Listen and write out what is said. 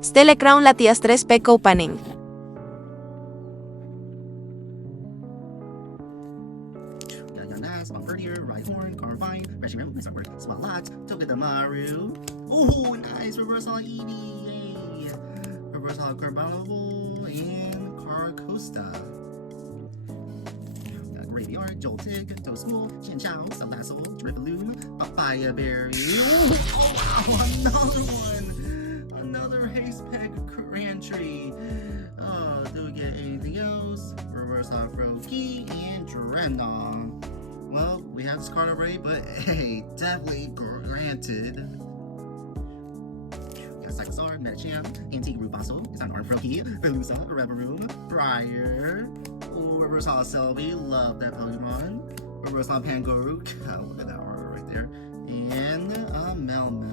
Stelecrown Latias 3 Pack Opening. Bombardier, Rhyhorn, Carvine, Regiment, nice artwork, Swalot, Togedemaru. Ooh, nice reverse holo Eevee, yay! Reverse holo Carbuncle and Carcosta. Graveyard, Joltik, Toadstool, Chinchou, Salazzle, Drifloon, Papaya Berry. Ooh, oh wow, another one! Another Haste Pick Crantry. Oh, do we get anything else? Reverse holo Froakie and Dremdong. Well, we have this card already, but hey, definitely granted. Got Cyclosar, Medicham, Antique Rubasso, it's not an Froakie, Velusa, Reverum, Briar, Reverse Holo Celebi, love that Pokemon, Reverse Holo Pangoru, oh, look at that art right there, and a Melmetal.